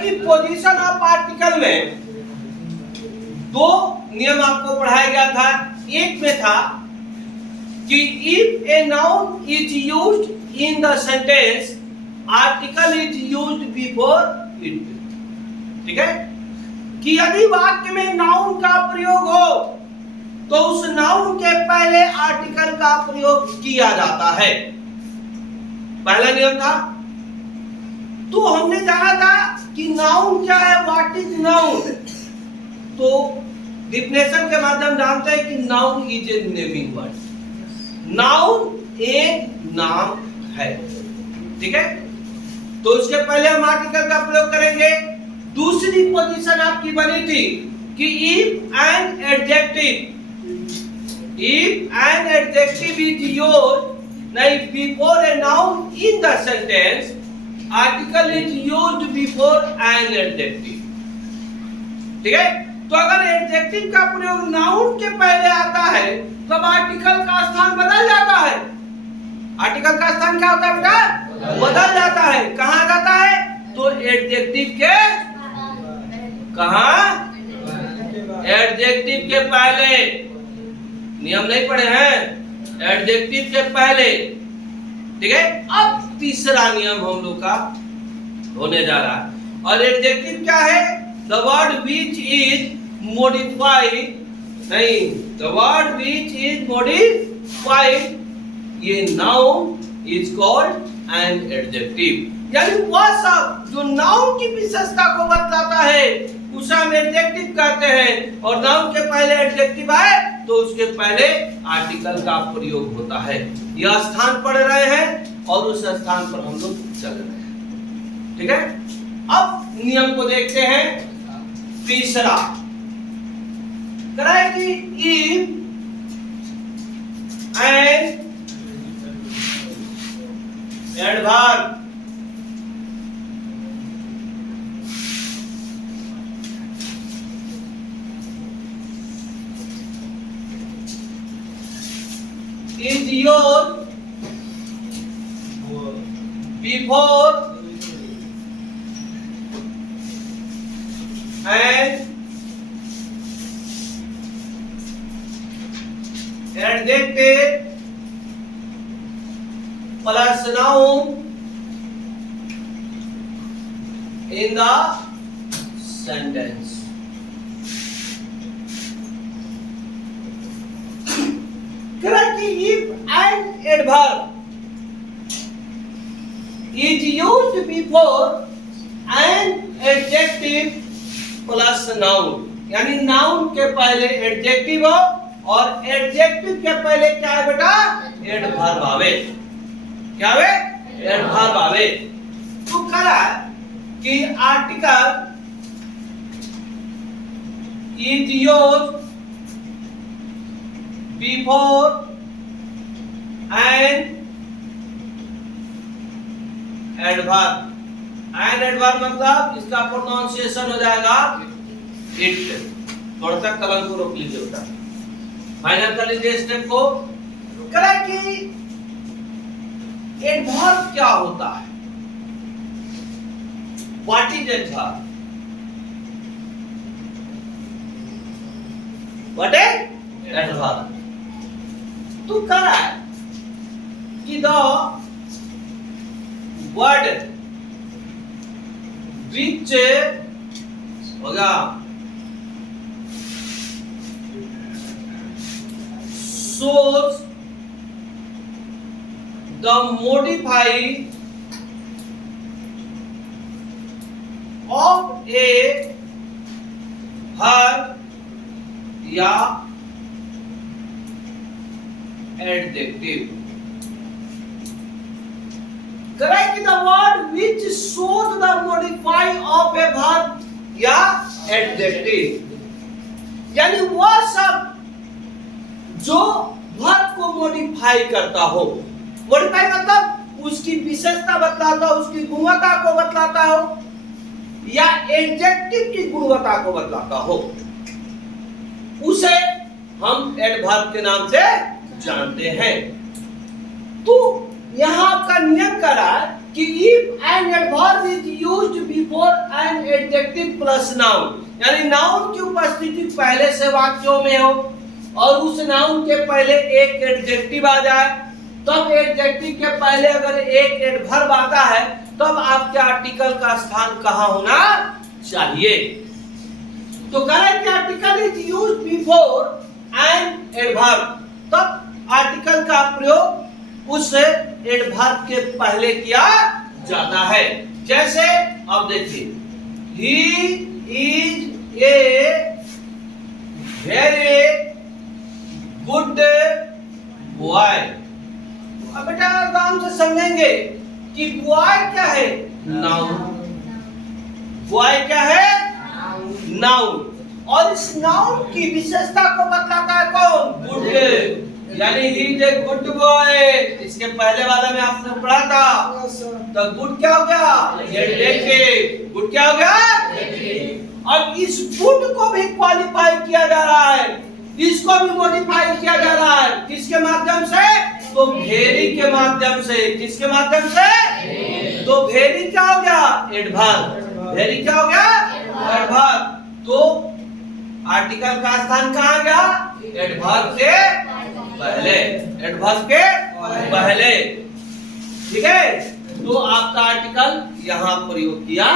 कि position of article में दो नियम आपको पढ़ाया गया था। एक में था कि if a noun is used in the sentence article is used before it. ठीक है, कि यदि वाक्य में नाउन का प्रयोग हो तो उस नाउन के पहले आर्टिकल का प्रयोग किया जाता है। पहला नियम था। तो हमने जाना था कि नाउन क्या है, व्हाट इज नाउन। तो डिफिनेशन के माध्यम जानते हैं कि noun is a naming word. Noun एक नाम है। ठीक है, तो उसके पहले हम आर्टिकल का प्रयोग करेंगे। दूसरी पोजीशन आपकी बनी थी कि if an adjective is used before a noun in the sentence, article is used before an adjective। ठीक है, तो अगर एडजेक्टिव का प्रयोग नाउन के पहले आता है तब आर्टिकल का स्थान बदल जाता है। आर्टिकल का स्थान क्या होता है बेटा? बदल जाता है। कहां जाता है? तो एडजेक्टिव के कहां? एडजेक्टिव के पहले। नियम नहीं पढ़े हैं? एडजेक्टिव के पहले। ठीक है, अब तीसरा नियम हम लोग का होने जा रहा है। और एडजेक्टिव क्या है? The word which is modified, नहीं, the word which is modified, ये noun is called an adjective. यानी वह शब्द जो नाउन की विशेषता को बतलाता है उसे हम एडजेक्टिव कहते हैं। और नाउन के पहले एडजेक्टिव आए तो उसके पहले आर्टिकल का प्रयोग होता है। यह स्थान पढ़ रहे हैं और उस स्थान पर हम लोग चल रहे हैं। ठीक है, अब नियम को देखते हैं। तीसरा करें कि if an adverb is used before an adjective plus noun in the sentence। If an adverb is used before an adjective plus noun, यानी नाउन के पहले एडजेक्टिव हो और एडजेक्टिव के पहले क्या है बेटा? एडवर्ब आवे। क्या आवे? एडवर्ब आवे। तो करा कि article is used before an adverb। an adverb मतलब इसका प्रोनाउंसिएशन हो जाएगा इट। थोड़ा सा कलम को रोक लीजिए बेटा। फाइनल कर लीजिए स्टेप को। करें कि एडवर्ब क्या होता है? What is adverb? What is adverb? तो करा है कि द वर्ड विच होगा shows the modified of a verb या adjective। Correct the word which shows the modify of a verb या adjective, यानी वह शब्द जो वर्ब को मॉडिफाई करता हो। मॉडिफाई मतलब उसकी विशेषता बतलाता हो, उसकी गुणवत्ता को बतलाता हो या एडजेक्टिव की गुणवत्ता को बतलाता हो, उसे हम एडवर्ब के नाम से जानते हैं। तो यहां का नियम करा कि if an adverb is used before an adjective plus noun, यानी नाउन की उपस्थिति पहले से वाक्यों में हो और उस नाउन के पहले एक एडजेक्टिव आ जाए, तब एडजेक्टिव के पहले अगर एक एडवर्ब आता है तब आपके आर्टिकल का स्थान कहां होना चाहिए। तो correct article is used before an adverb, तब आर्टिकल का प्रयोग उस एडवर्ब के पहले किया जाता है। जैसे अब देखिए, he is a very good boy. अब बेटा आराम से समझेंगे कि बॉय क्या है, नाउन। बॉय क्या है, नाउन। और इस नाउन की विशेषता को बतलाता है कौन, गुड, यानी he is a good boy. इसके पहले वाला में आपने पढ़ा था, तो गुड क्या हो गया, एडजेक्टिव। गुड क्या हो गया। अब इस गुड को भी क्वालिफाई किया जा रहा है, इसको भी मॉडिफाई किया जा रहा है, किसके माध्यम से, तो वेरी के माध्यम से। किसके माध्यम से, तो वेरी क्या हो गया, एडवर्ब। वेरी क्या हो गया, एडवर्ब। तो आर्टिकल का स्थान कहां गया, एडवर्ब के पहले, एडवर्ब के पहले। ठीक है, तो आपका आर्टिकल यहां प्रयोग किया